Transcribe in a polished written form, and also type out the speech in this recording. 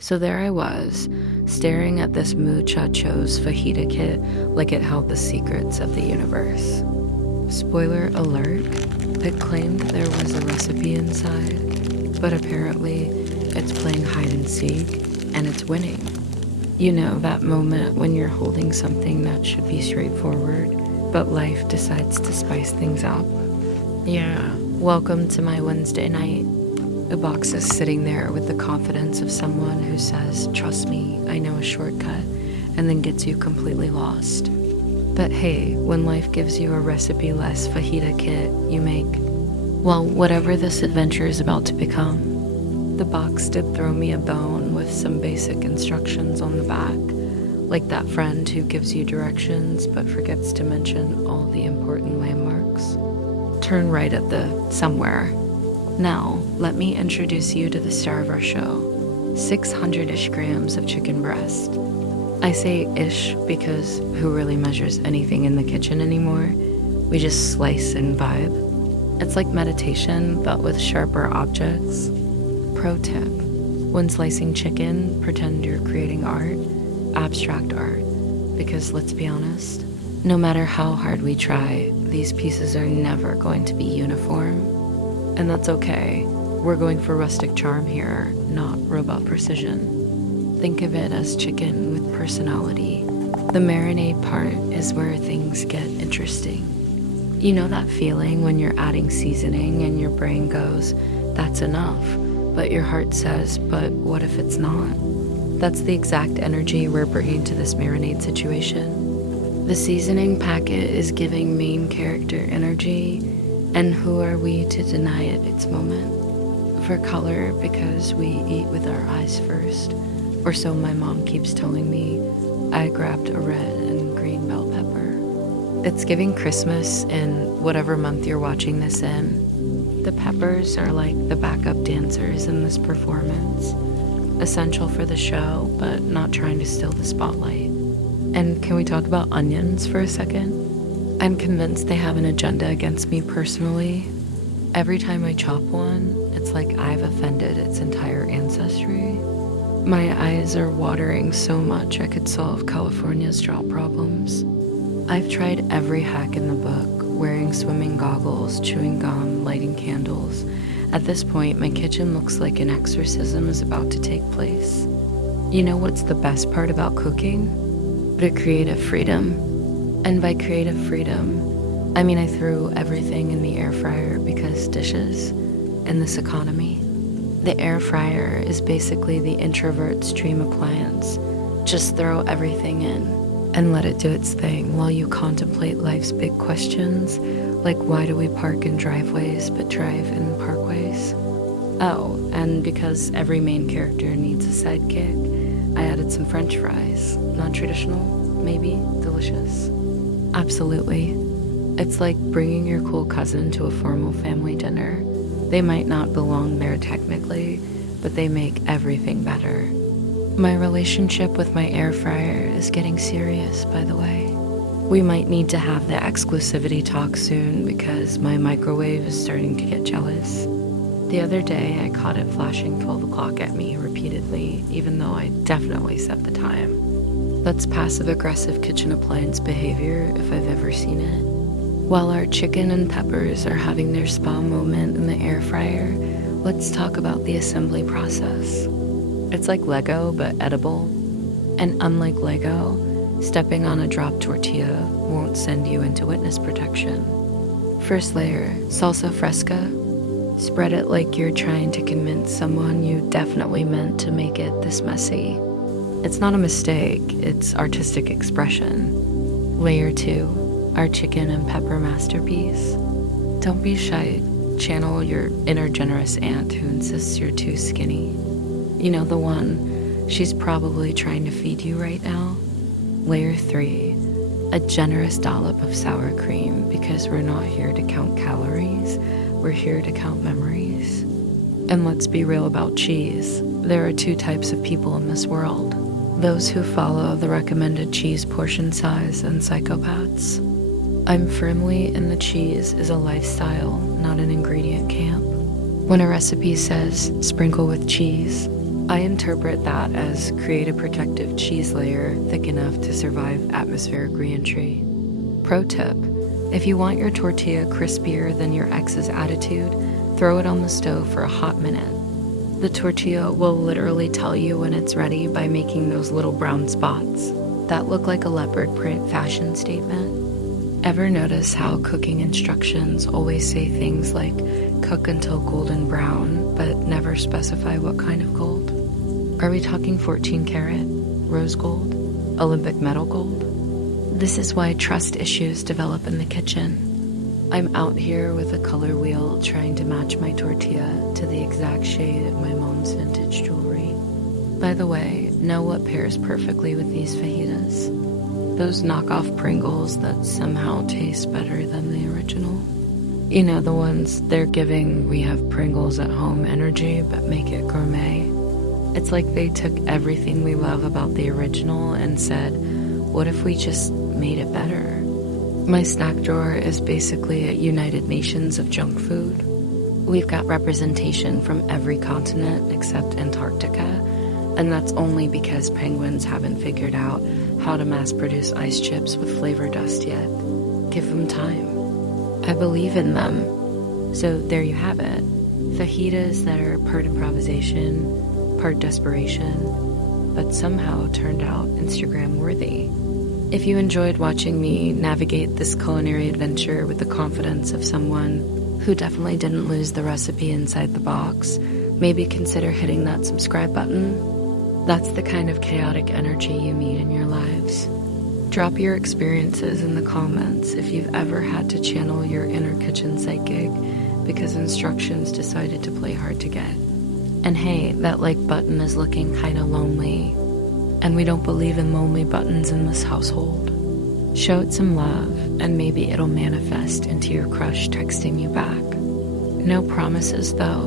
So there I was, staring at this muchacho's fajita kit like it held the secrets of the universe. Spoiler alert, it claimed there was a recipe inside, but apparently it's playing hide and seek and it's winning. You know, that moment when you're holding something that should be straightforward, but life decides to spice things up. Yeah, welcome to my Wednesday night. A box is sitting there with the confidence of someone who says, "Trust me, I know a shortcut," and then gets you completely lost. But hey, when life gives you a recipe-less fajita kit, you make, well, whatever this adventure is about to become. The box did throw me a bone with some basic instructions on the back, like that friend who gives you directions but forgets to mention all the important landmarks. Turn right at the somewhere. Now, let me introduce you to the star of our show, 600-ish grams of chicken breast. I say ish because who really measures anything in the kitchen anymore? We just slice and vibe. It's like meditation, but with sharper objects. Pro tip, when slicing chicken, pretend you're creating art, abstract art, because let's be honest, no matter how hard we try, these pieces are never going to be uniform. And that's okay. We're going for rustic charm here, not robot precision. Think of it as chicken with personality. The marinade part is where things get interesting. You know that feeling when you're adding seasoning and your brain goes, "That's enough," but your heart says, "But what if it's not?" That's the exact energy we're bringing to this marinade situation. The seasoning packet is giving main character energy, and who are we to deny it its moment? For color, because we eat with our eyes first, or so my mom keeps telling me. I grabbed a red and green bell pepper. It's giving Christmas in whatever month you're watching this in. The peppers are like the backup dancers in this performance, essential for the show, but not trying to steal the spotlight. And can we talk about onions for a second? I'm convinced they have an agenda against me personally. Every time I chop one, it's like I've offended its entire ancestry. My eyes are watering so much I could solve California's drought problems. I've tried every hack in the book, wearing swimming goggles, chewing gum, lighting candles. At this point, my kitchen looks like an exorcism is about to take place. You know what's the best part about cooking? The creative freedom. And by creative freedom, I mean I threw everything in the air fryer because dishes, in this economy. The air fryer is basically the introvert's dream appliance. Just throw everything in and let it do its thing while you contemplate life's big questions, like why do we park in driveways but drive in parkways? Oh, and because every main character needs a sidekick, I added some French fries. Not traditional, maybe delicious. Absolutely. It's like bringing your cool cousin to a formal family dinner. They might not belong there technically, but they make everything better. My relationship with my air fryer is getting serious, by the way. We might need to have the exclusivity talk soon because my microwave is starting to get jealous. The other day, I caught it flashing 12 o'clock at me repeatedly, even though I definitely set the time. That's passive-aggressive kitchen appliance behavior if I've ever seen it. While our chicken and peppers are having their spa moment in the air fryer, let's talk about the assembly process. It's like Lego, but edible. And unlike Lego, stepping on a drop tortilla won't send you into witness protection. First layer, salsa fresca. Spread it like you're trying to convince someone you definitely meant to make it this messy. It's not a mistake, it's artistic expression. Layer 2. Our chicken and pepper masterpiece. Don't be shy. Channel your inner generous aunt who insists you're too skinny. You know, the one, she's probably trying to feed you right now. Layer 3, a generous dollop of sour cream because we're not here to count calories, we're here to count memories. And let's be real about cheese. There are two types of people in this world. Those who follow the recommended cheese portion size and psychopaths. I'm firmly in the cheese is a lifestyle, not an ingredient camp. When a recipe says sprinkle with cheese, I interpret that as create a protective cheese layer thick enough to survive atmospheric reentry. Pro tip: if you want your tortilla crispier than your ex's attitude, throw it on the stove for a hot minute. The tortilla will literally tell you when it's ready by making those little brown spots that look like a leopard print fashion statement. Ever notice how cooking instructions always say things like cook until golden brown, but never specify what kind of gold? Are we talking 14 karat, rose gold, Olympic medal gold? This is why trust issues develop in the kitchen. I'm out here with a color wheel trying to match my tortilla to the exact shade of my mom's vintage jewelry. By the way, know what pairs perfectly with these fajitas? Those knockoff Pringles that somehow taste better than the original. You know, the ones they're giving we have Pringles at home energy but make it gourmet. It's like they took everything we love about the original and said, what if we just made it better? My snack drawer is basically a United Nations of junk food. We've got representation from every continent except Antarctica, and that's only because penguins haven't figured out how to mass produce ice chips with flavor dust yet. Give them time. I believe in them. So there you have it. Fajitas that are part improvisation, part desperation, but somehow turned out Instagram worthy. If you enjoyed watching me navigate this culinary adventure with the confidence of someone who definitely didn't lose the recipe inside the box, maybe consider hitting that subscribe button. That's the kind of chaotic energy you need in your lives. Drop your experiences in the comments if you've ever had to channel your inner kitchen psychic because instructions decided to play hard to get. And hey, that like button is looking kinda lonely. And we don't believe in lonely buttons in this household. Show it some love, and maybe it'll manifest into your crush texting you back. No promises though.